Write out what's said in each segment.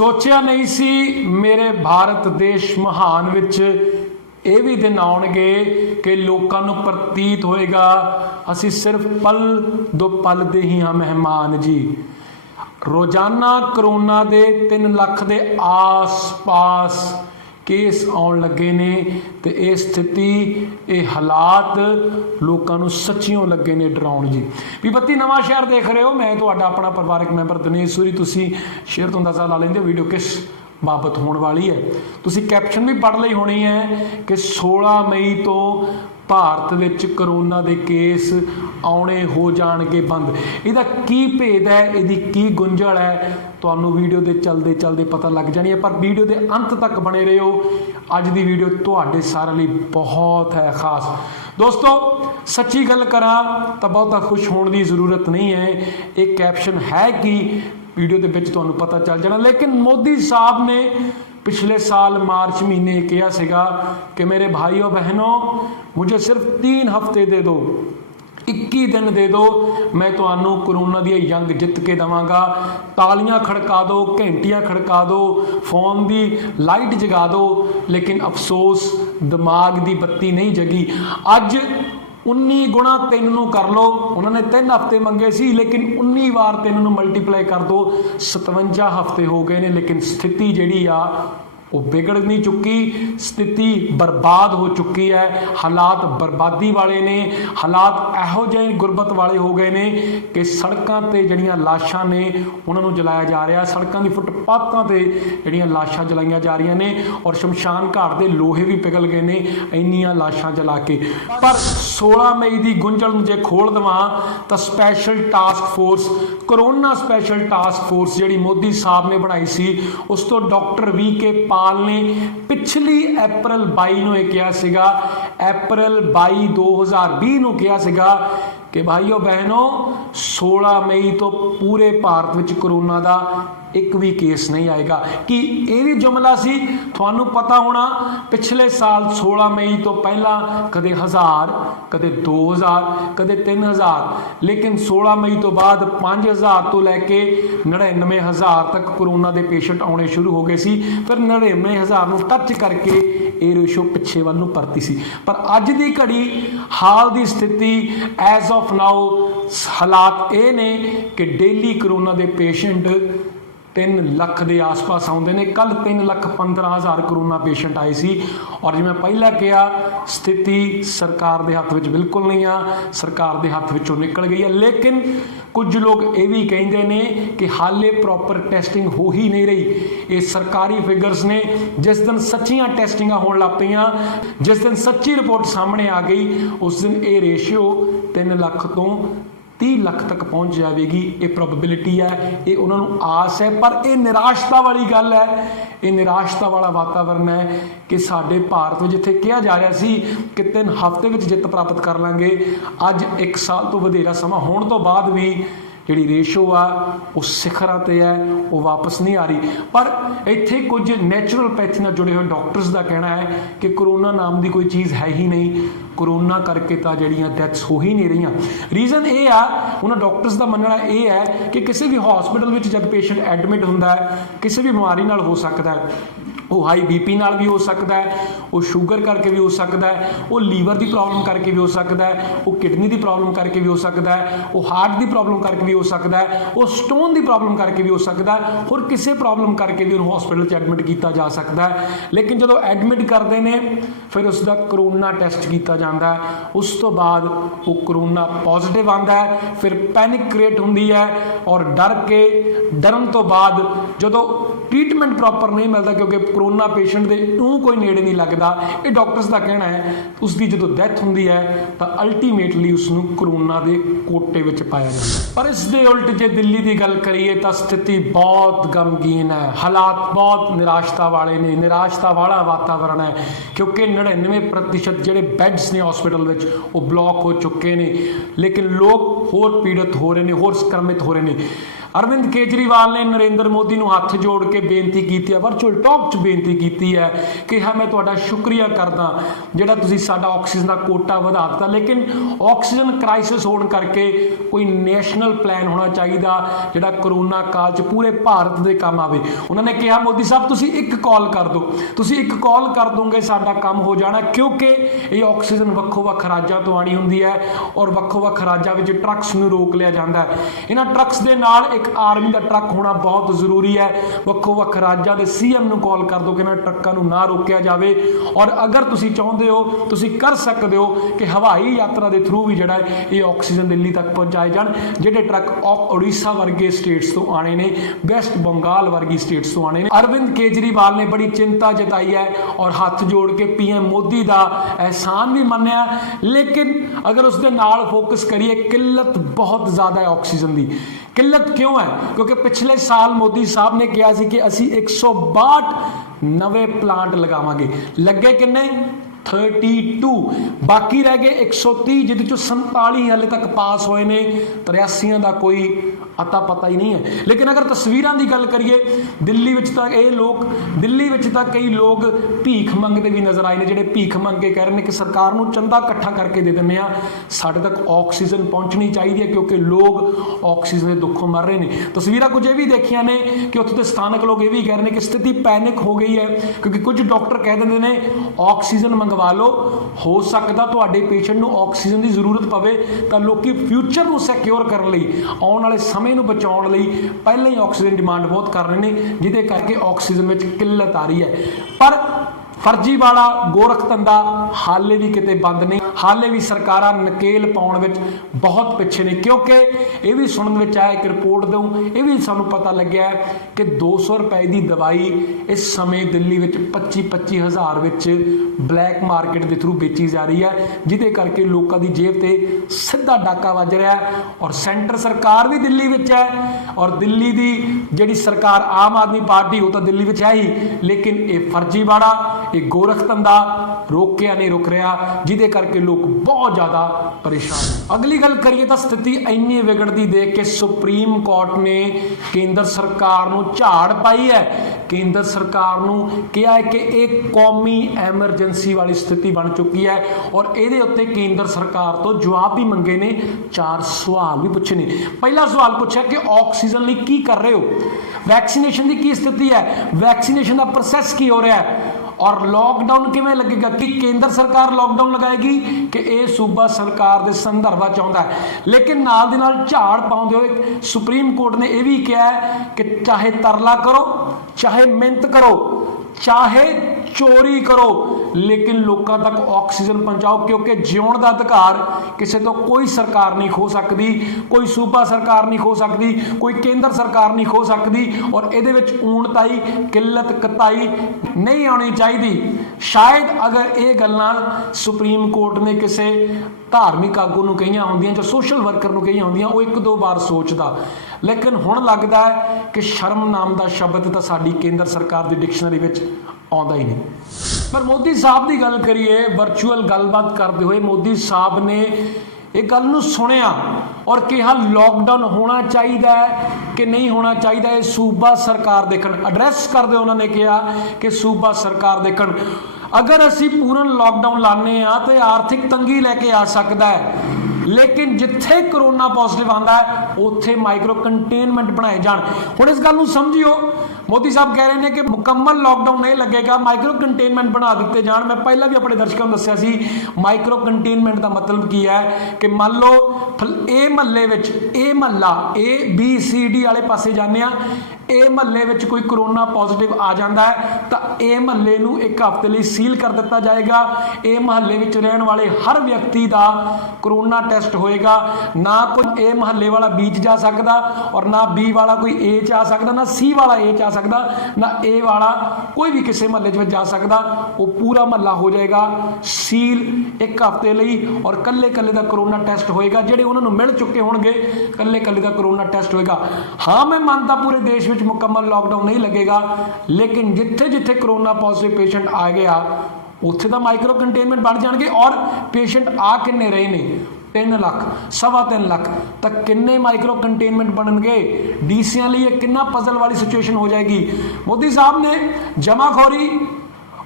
सोचिया नहीं सी मेरे भारत देश महान विच ਇਹ ਵੀ दिन आउणगे कि लोगों ਨੂੰ प्रतीत होएगा ਅਸੀਂ सिर्फ पल दो पल दे ही हाँ मेहमान जी। रोजाना करोना दे 3 ਲੱਖ ਦੇ आस-पास केस आउण लगे ने ते ये स्थिति ये हालात लोगों को सच्चियों लगे ने डराउण जी। बीबत्ती नवां शहर देख रहे हो, मैं तुहाडा अपना परिवारक मैंबर दिनेश सूरी। तुसी शेयर तो अंदाजा ला लेंदे वीडियो किस बाबत होने वाली है। तुसी कैप्शन भी पढ़ ली होनी है कि 16 मई तो भारत विच करोना के केस आने हो जाणगे बंद। इहदा की भेद है, इहदी की गुंझल है, तुहानूं वीडियो दे चलदे चलदे पता लग जानी है। पर वीडियो के अंत तक बने रहो, अज दी वीडियो तुहाडे सारे लई बहुत है खास। दोस्तों सच्ची गल करा तो बहुता खुश होने की जरूरत नहीं है, एक कैप्शन है कि वीडियो के विच तुहानूं पता चल जाना। लेकिन मोदी साहब ने पिछले साल मार्च महीने कहा सीगा कि मेरे भाइयों बहनों मुझे सिर्फ 3 हफ्ते दे दो, 21 दिन दे दो, मैं तुहानूं कोरोना दी जंग जित के देवांगा। तालियां खड़का दो, घंटियां खड़का दो, फोन की लाइट जगा दो, लेकिन अफसोस दिमाग की बत्ती नहीं जगी। अज 19 गुणा 3 नूं कर लो, उन्होंने 3 हफ्ते मंगे सी, लेकिन 19 बार 3 नूं मल्टीप्लाई कर दो, 57 हफ्ते हो गए ने। लेकिन स्थिति जिहड़ी आ वो बिगड़ नहीं चुकी, स्थिति बर्बाद हो चुकी है। हालात बर्बादी वाले ने, हालात इहो जिहे गुरबत वाले हो गए ने कि सड़कों ते जड़ियां लाशां ने उन्होंने जलाया जा रहा, सड़कों की फुटपाथों ते जड़ियां लाशां जलाईयां जा रही ने, और शमशान घाट के लोहे भी पिघल गए ने इन्नियां लाशां जला के। पर 16 मई की गुंझल जे खोल देवां तो special task force, corona special task force जिहड़ी मोदी साहब ने बनाई सी, उस तो डॉक्टर वी के ने पिछली अप्रैल 22 ਨੂੰ ਇਹ ਕਿਹਾ ਸੀਗਾ, अप्रैल 22 2020 ਨੂੰ ਕਿਹਾ ਸੀਗਾ कि भाइयों बहनों 16 मई तो पूरे भारत में कोरोना का एक भी केस नहीं आएगा। कि यह भी जुमला सी थानू पता होना, पिछले साल 16 मई तो पहला कदे 1000, कदे 2000, कदे 3000, लेकिन 16 मई तो बाद 5000 तो लैके 99,000 तक कोरोना के पेशेंट आने शुरू हो गए सी। फिर 99,000 नूं टच करके ये रेशो पिछे वाल नूं परती सी। पर अज की घड़ी हाल की स्थिति एज ऑफ नाउ हालात ये ने कि डेली करोना के पेशेंट 3 ਲੱਖ के आस पास आते हैं। कल 3,15,000 करोना पेशेंट आए सी। और जिवें पहला कहा स्थिति सरकार के हाथ में बिल्कुल नहीं आ, सरकार के हाथ विचों निकल गई है। लेकिन कुछ लोग ये भी कहते हैं कि हाले प्रॉपर टेस्टिंग हो ही नहीं रही। ये सरकारी फिगर्स ने, जिस दिन सच्चियां टेस्टिंग होने लग पईयां, जिस दिन सच्ची रिपोर्ट सामने आ गई, उस दिन ये रेशियो 3 ਲੱਖ तो 30 ਲੱਖ तक पहुँच जाएगी। ये प्रोबेबिलिटी है, ये उन्होंने आस है। पर यह निराशता वाली गल है, ये निराशता वाला वातावरण है कि साडे भारत में जिथे कहा जा रहा सी कि 3 हफ्ते में जित प्राप्त कर लांगे, अज 1 साल तो वधेरा समा होने तो बाद भी जिहड़ी रेशो आ वो सिखरां ते है, वो वापस नहीं आ रही। पर इत्थे कुछ नैचुरलपैथी नाल जुड़े हुए डॉक्टर्स का कहना है कि कोरोना नाम की कोई चीज़ है ही नहीं, कोरोना करके तो जड़ियाँ डेथ्स हो ही नहीं रही। रीजन ये आ, उन्होंने डॉक्टर्स का मनना ये है कि किसी भी हॉस्पिटल में जब पेशेंट एडमिट होंदा है, किसी भी बीमारी नाल हो सकता है, वो हाई BP नाल भी हो सकता है, वो शुगर करके भी हो सकता है, वो लीवर की प्रॉब्लम करके भी हो सकता है, वो किडनी की प्रॉब्लम करके भी हो सकता है, वो हार्ट की प्रॉब्लम करके भी हो सकता है, वो स्टोन की प्रॉब्लम करके भी हो सकता है, और किसी प्रॉब्लम करके भी उन्होंने हॉस्पिटल एडमिट किया जा सकता है। लेकिन जो एडमिट करते हैं फिर उसका करोना टेस्ट किया जाता है, उस तो बाद वो करोना पॉजिटिव आता है, फिर पैनिक क्रिएट होती है, और डरन तो बाद जो ट्रीटमेंट प्रॉपर नहीं मिलता, क्योंकि कोरोना पेशेंट के कोई नेड़े नहीं लगता, ये डॉक्टर्स का कहना है। उसकी जो डेथ होती है तो अल्टीमेटली उसनूं कोरोना के कोटे में पाया जाता है। पर इस दे उल्ट जे दिल्ली की गल करिए तो स्थिति बहुत गमगीन है, हालात बहुत निराशता वाले ने, निराशता वाला वातावरण है, क्योंकि 99% जोड़े बैड्स ने हॉस्पिटल में वो ब्लॉक हो चुके हैं। लेकिन लोग होर पीड़ित हो रहे हैं, होर संक्रमित हो रहे हैं। अरविंद केजरीवाल ने नरेंद्र मोदी ਨੂੰ ਹੱਥ ਜੋੜ ਕੇ ਬੇਨਤੀ ਕੀਤੀ ਹੈ, ਵਰਚੁਅਲ ਟਾਕ 'ਚ ਬੇਨਤੀ ਕੀਤੀ ਹੈ ਕਿ ਹਾਂ ਮੈਂ ਤੁਹਾਡਾ ਸ਼ੁਕਰੀਆ ਕਰਦਾ ਜਿਹੜਾ ਤੁਸੀਂ ਸਾਡਾ ਆਕਸੀਜਨ ਦਾ ਕੋਟਾ ਵਧਾ ਦਿੱਤਾ, ਲੇਕਿਨ ਆਕਸੀਜਨ ਕ੍ਰਾਈਸਿਸ ਹੋਣ ਕਰਕੇ ਕੋਈ ਨੈਸ਼ਨਲ ਪਲਾਨ ਹੋਣਾ ਚਾਹੀਦਾ ਜਿਹੜਾ ਕਰੋਨਾ ਕਾਲ 'ਚ ਪੂਰੇ ਭਾਰਤ ਦੇ ਕੰਮ ਆਵੇ। ਉਹਨਾਂ ਨੇ ਕਿਹਾ ਮੋਦੀ ਸਾਹਿਬ ਤੁਸੀਂ ਇੱਕ ਕਾਲ ਕਰ ਦਿਓ, ਤੁਸੀਂ ਇੱਕ ਕਾਲ ਕਰ ਦੋਗੇ ਸਾਡਾ ਕੰਮ ਹੋ ਜਾਣਾ, ਕਿਉਂਕਿ ਇਹ ਆਕਸੀਜਨ ਵੱਖੋ ਵੱਖ ਰਾਜਾਂ ਤੋਂ ਆਣੀ ਹੁੰਦੀ ਹੈ ਔਰ ਵੱਖੋ ਵੱਖ ਰਾਜਾਂ ਵਿੱਚ ਟਰੱਕਸ ਨੂੰ ਰੋਕ ਲਿਆ ਜਾਂਦਾ ਹੈ। ਇਹਨਾਂ ਟਰੱਕਸ ਦੇ ਨਾਲ ਇੱਕ ਆਰਮੀ ਦਾ ਟਰੱਕ ਹੋਣਾ ਬਹੁਤ ਜ਼ਰੂਰੀ ਹੈ। ਵੱਖੋ ਵੱਖ ਰਾਜਾਂ ਦੇ ਸੀਐਮ ਨੂੰ ਕਾਲ ਕਰ ਦਿਓ ਕਿ ਇਹਨਾਂ ਟਰੱਕਾਂ ਨੂੰ ਨਾ ਰੋਕਿਆ ਜਾਵੇ, ਔਰ ਅਗਰ ਤੁਸੀਂ ਚਾਹੁੰਦੇ ਹੋ ਤੁਸੀਂ ਕਰ ਸਕਦੇ ਹੋ ਕਿ ਹਵਾਈ ਯਾਤਰਾ ਦੇ ਥਰੂ ਵੀ ਜਿਹੜਾ ਇਹ ਆਕਸੀਜਨ ਦਿੱਲੀ ਤੱਕ ਪਹੁੰਚਾਏ ਜਾਣ। ਜਿਹੜੇ ਟਰੱਕ ਉੜੀਸਾ ਵਰਗੇ ਸਟੇਟਸ ਤੋਂ ਆਣੇ ਨੇ, ਵੈਸਟ ਬੰਗਾਲ ਵਰਗੀ ਸਟੇਟਸ ਤੋਂ ਆਣੇ ਨੇ। ਅਰਵਿੰਦ ਕੇਜਰੀਵਾਲ ਨੇ ਬੜੀ ਚਿੰਤਾ ਜਤਾਈ ਹੈ ਔਰ ਹੱਥ ਜੋੜ ਕੇ ਪੀਐਮ ਮੋਦੀ ਦਾ ਅਹਿਸਾਨ ਵੀ ਮੰਨਿਆ, ਲੇਕਿਨ ਅਗਰ ਉਸਦੇ ਨਾਲ ਫੋਕਸ ਕਰੀਏ ਕਿੱਲਤ ਬਹੁਤ ਜ਼ਿਆਦਾ ਹੈ ਆਕਸੀਜਨ ਦੀ। किल्लत क्यों है? क्योंकि पिछले साल मोदी साहब ने कहा सी कि असी 162 नवे प्लांट लगावांगे, लगे किन्ने 32, बाकी रह गए 130 जिहदे चों 47 हाले तक पास होए ने, 83 का कोई अता पता ही नहीं है। लेकिन अगर तस्वीरां की गल करिए दिल्ली विच तां ये लोग, दिल्ली विच तां कई लोग भीख मंगते भी नज़र आए ने, जिहड़े भीख मंग के कह रहे हैं कि सरकार नूं चंदा इकट्ठा करके दे दिंदे आ, साडे तक ऑक्सीजन पहुंचनी चाहिए है क्योंकि लोग ऑक्सीजन के दुखों मर रहे हैं। तस्वीरां कुछ ये भी देखियां ने कि उत्थे दे स्थानक लोग ये भी कह रहे हैं कि स्थिति पैनिक हो गई है, क्योंकि कुछ डॉक्टर कह दिंदे ने ऑक्सीजन मंगवा लो, हो सकता तुहाडे पेशेंट नूं ऑक्सीजन की जरूरत पवे तां लोकी फ्यूचर नूं सिक्योर करन लई, आउण वाले समय ਨੂੰ ਬਚਾਉਣ ਲਈ ਪਹਿਲਾਂ ਹੀ ਆਕਸੀਜਨ ਡਿਮਾਂਡ ਬਹੁਤ ਕਰ ਰਹੇ ਨੇ, ਜਿਹਦੇ ਕਰਕੇ ਆਕਸੀਜਨ ਵਿੱਚ ਕਿੱਲਤ ਆ ਰਹੀ ਹੈ। ਪਰ फर्जीवाड़ा गोरख धंधा हाले भी किते बंद नहीं, हाले भी सरकारां नकेल पाउण विच बहुत पिछे ने, क्योंकि ये भी सुनन विच आया, एक रिपोर्ट दूँ ये भी सानूं पता लग्या कि 200 रुपए की दवाई इस समय दिल्ली विच 25-25 हज़ार विच ब्लैक मार्केट के थ्रू बेची जा रही है, जिहदे करके लोगों की जेब ते सीधा डाका वज रहा है। और सेंटर सरकार भी दिल्ली विच है और दिल्ली की जिहड़ी सरकार आम आदमी पार्टी वो तो दिल्ली विच है ही, लेकिन ये फर्जीवाड़ा ये गोरख धंधा रोकिया नहीं रुक रहा, जिहदे करके लोग बहुत ज़्यादा परेशान। अगली गल करिए तो स्थिति इन्नी बिगड़ती देख के सुप्रीम कोर्ट ने केंद्र सरकार नूं झाड़ पाई है। केंद्र सरकार नूं कहा है कि एक कौमी एमरजेंसी वाली स्थिति बन चुकी है और ये उत्ते केंद्र सरकार तो जवाब भी मंगे ने, 4 सवाल भी पूछे ने। पहला सवाल पूछा कि ऑक्सीजन लिए की कर रहे हो, वैक्सीनेशन की स्थिति है, वैक्सीनेशन का प्रोसैस की हो रहा है और लॉकडाउन किवें लगेगा, कि केंद्र सरकार लॉकडाउन लगाएगी कि ये सूबा सरकार के संदर्भ चाहता है। लेकिन नाल दे नाल झाड़ पाउंदे होए सुप्रीम कोर्ट ने यह भी कहा है कि चाहे तरला करो, चाहे मिहनत करो, चाहे चोरी करो, लेकिन लोगों तक ऑक्सीजन पहुँचाओ, क्योंकि जिउण का अधिकार किसी तो कोई सरकार नहीं खो सकती, कोई सूबा सरकार नहीं खो सकती, कोई केंद्र सरकार नहीं खो सकती। और ये ऊणताई किल्लत कताई नहीं आनी चाहिए। शायद अगर ये गल्लां सुप्रीम कोर्ट ने किसी धार्मिक आगू नूं कहियां होंदियां जां सोशल वर्कर नूं कहियां होंदियां, वो 1-2 बार सोचदा, लेकिन हुण लगदा है कि शर्म नाम का शब्द तो साडी केंद्र सरकार की डिक्शनरी विच आउंदा ही नहीं। पर मोदी साहब की गल करिए, वर्चुअल गलबात करते हुए मोदी साहब ने एक गल नूं सुनिया और कहा लॉकडाउन होना चाहिए कि नहीं होना चाहिए, ये सूबा सरकार देखण। एड्रैस करते उन्होंने कहा कि सूबा सरकार देखण, अगर असी पूर्ण लॉकडाउन लाने तो आर्थिक तंगी लैके आ सकता है, लेकिन जिथे करोना पॉजिटिव आता है उत्थे माइक्रो कंटेनमेंट बनाए जान। हुण इस गल नूं समझियो, मोदी साहब कह रहे हैं कि मुकम्मल लॉकडाउन नहीं लगेगा, माइक्रो कंटेनमेंट बना दिते जान। मैं पहला भी अपने दर्शकों को दस्सिया सी माइक्रो कंटेनमेंट का मतलब की है कि मान लो ए महल्ले विच, ए महल्ला ABCD वाले पासे जाने, ए महल्ले विच कोई करोना पॉजिटिव आ जाता है तो ए महल्ले नूं 1 हफ्ते लिए सील कर दिता जाएगा। ए महल्ले विच रहने वाले हर व्यक्ति का करोना टेस्ट होएगा, ना कोई ए महल्ले वाला B च जा सकता और ना B वाला कोई A च आ सकता, ना C वाला A च आ सकता, ना A वाला कोई भी किसी महल्ले च जा सकता। वो पूरा महल्ला हो जाएगा सील 1 हफ्ते लिए और कल्ले कल्ले का करोना टेस्ट होएगा, जिहड़े उन्होंने मिल चुके होंगे कल्ले कल्ले का करोना टेस्ट होएगा। हाँ मैं मानता पूरे देश में मुकम्मल लॉकडाउन नहीं लगेगा, लेकिन जिथे जिथे करोना पॉजिटिव पेशेंट आ गया उत्थे तो माइक्रो कंटेनमेंट बढ़ जाएंगे। और पेशेंट आ किन्ने रहे ने 3 ਲੱਖ 3.25 ਲੱਖ ਤਾਂ ਕਿੰਨੇ ਮਾਈਕਰੋ ਕੰਟੇਨਮੈਂਟ ਬਣਨਗੇ? ਡੀਸੀਆਂ ਲਈ ਇਹ ਕਿੰਨਾ ਪਜ਼ਲ ਵਾਲੀ ਸਿਚੁਏਸ਼ਨ ਹੋ ਜਾਏਗੀ। ਮੋਦੀ ਸਾਹਿਬ ਨੇ ਜਮਾਖੋਰੀ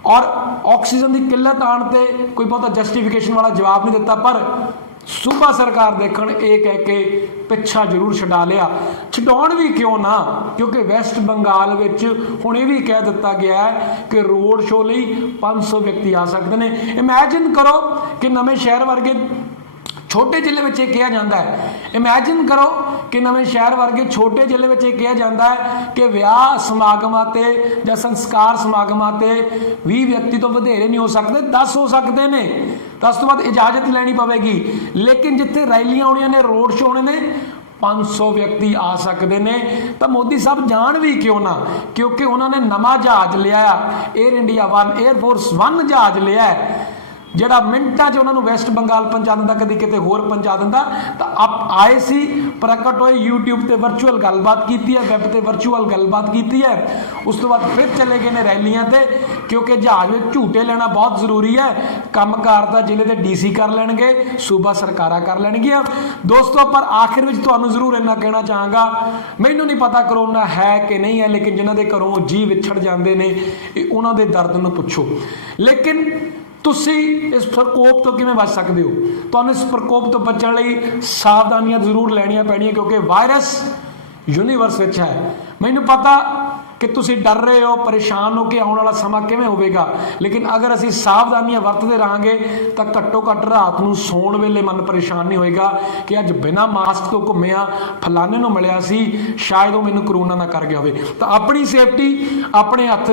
और ऑक्सीजन की किल्लत आने ते कोई बहुत जस्टिफिकेशन वाला जवाब नहीं दिता, पर सूबा सरकार देखण ये कह के पिछा जरूर छडा लिया। छडाउण भी क्यों ना, क्योंकि वैस्ट बंगाल विच हुण ये भी कह दिता गया है कि रोड शो लई 500 व्यक्ति आ सकते हैं। इमैजिन करो कि नवें शहर वर्गे छोटे जिले में यह कहा जाता है, इमैजिन करो कि नवें शहर वर्गे छोटे जिले में यह कहा जाता है कि विआह समागमां ते जां संस्कार समागमां ते 20 व्यक्ति तो वधेरे नहीं हो सकते, 10 हो सकते हैं। 10 तो बाद इजाजत लेनी पवेगी। लेकिन जिथे रैलियां होनियां ने, रोड शो होने ने, 500 व्यक्ति आ सकते हैं। तो मोदी साहब जान भी क्यों ना, क्योंकि उन्होंने नवा जहाज लिया, एयर इंडिया 1 एयरफोर्स 1 जहाज लिया है, ਜਿਹੜਾ ਮਿੰਟਾਂ 'ਚ ਉਹਨਾਂ ਨੂੰ ਵੈਸਟ ਬੰਗਾਲ ਪਹੁੰਚਾ ਦਿੰਦਾ, ਕਦੀ ਕਿਤੇ ਹੋਰ ਪਹੁੰਚਾ ਦਿੰਦਾ। ਤਾਂ ਆਪ ਆਏ ਸੀ, ਪ੍ਰਗਟ ਹੋਏ, YouTube ਤੇ ਵਰਚੁਅਲ ਗੱਲਬਾਤ ਕੀਤੀ ਹੈ, ਵੈਬ ਤੇ ਵਰਚੁਅਲ ਗੱਲਬਾਤ ਕੀਤੀ ਹੈ, ਉਸ ਤੋਂ ਬਾਅਦ ਫਿਰ ਚਲੇ ਗਏ ਨੇ ਰੈਲੀਆਂ ਤੇ, ਕਿਉਂਕਿ ਜਹਾਜ਼ ਵਿੱਚ ਝੂਟੇ ਲੈਣਾ ਬਹੁਤ ਜ਼ਰੂਰੀ ਹੈ। ਕੰਮਕਾਰ ਦਾ ਜ਼ਿਲ੍ਹੇ ਦੇ DC ਕਰ ਲੈਣਗੇ, ਸੂਬਾ ਸਰਕਾਰਾਂ ਕਰ ਲੈਣਗੀਆਂ। ਦੋਸਤੋ, ਪਰ ਆਖਿਰ ਵਿੱਚ ਤੁਹਾਨੂੰ ਜ਼ਰੂਰ ਇੰਨਾ ਕਹਿਣਾ ਚਾਹਾਂਗਾ, ਮੈਨੂੰ ਨਹੀਂ ਪਤਾ ਕਰੋਨਾ ਹੈ ਕਿ ਨਹੀਂ ਹੈ, ਲੇਕਿਨ ਜਿਨ੍ਹਾਂ ਦੇ ਘਰੋਂ ਜੀ ਵਿਛੜ ਜਾਂਦੇ ਨੇ, ਉਹਨਾਂ ਦੇ ਦਰਦ ਨੂੰ ਪੁੱਛੋ। ਲੇਕਿਨ ਤੁਸੀਂ ਇਸ ਪ੍ਰਕੋਪ ਤੋਂ ਕਿਵੇਂ ਬਚ ਸਕਦੇ ਹੋ? ਤੁਹਾਨੂੰ ਇਸ ਪ੍ਰਕੋਪ ਤੋਂ ਬਚਣ ਲਈ ਸਾਵਧਾਨੀਆਂ ਜ਼ਰੂਰ ਲੈਣੀਆਂ ਪੈਣੀਆਂ, ਕਿਉਂਕਿ ਵਾਇਰਸ ਯੂਨੀਵਰਸ ਵਿੱਚ ਹੈ। ਮੈਨੂੰ ਪਤਾ ਕਿ ਤੁਸੀਂ ਡਰ ਰਹੇ ਹੋ, ਪਰੇਸ਼ਾਨ ਹੋ ਕਿ ਆਉਣ ਵਾਲਾ ਸਮਾਂ ਕਿਵੇਂ ਹੋਵੇਗਾ, ਲੇਕਿਨ ਅਗਰ ਅਸੀਂ ਸਾਵਧਾਨੀਆਂ ਵਰਤਦੇ ਰਹਾਂਗੇ ਤਾਂ ਘੱਟੋ ਘੱਟ ਰਾਤ ਨੂੰ ਸੌਣ ਵੇਲੇ ਮਨ ਪਰੇਸ਼ਾਨ ਨਹੀਂ ਹੋਏਗਾ ਕਿ ਅੱਜ ਬਿਨਾਂ ਮਾਸਕ ਤੋਂ ਘੁੰਮਿਆ, ਫਲਾਣੇ ਨੂੰ ਮਿਲਿਆ ਸੀ, ਸ਼ਾਇਦ ਉਹ ਮੈਨੂੰ ਕਰੋਨਾ ਨਾ ਕਰ ਗਿਆ ਹੋਵੇ। ਤਾਂ ਆਪਣੀ ਸੇਫਟੀ ਆਪਣੇ ਹੱਥ।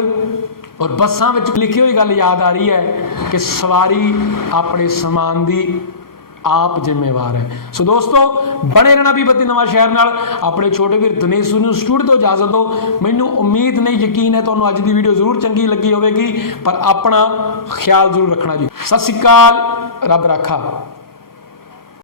और बसां विच लिखी हुई गल याद आ रही है कि सवारी अपने समान दी आप जिम्मेवार है। सो दोस्तों, बने रहना भी बत्ती नवां शहर नाल। अपने छोटे वीर दिनेश नूं स्टूडियो तो इजाजत दो। मैनूं उम्मीद नहीं, यकीन है तुहानूं अज दी वीडियो जरूर चंगी लगी होवेगी, पर अपना ख्याल जरूर रखना जी। सत श्री अकाल, रब राखा।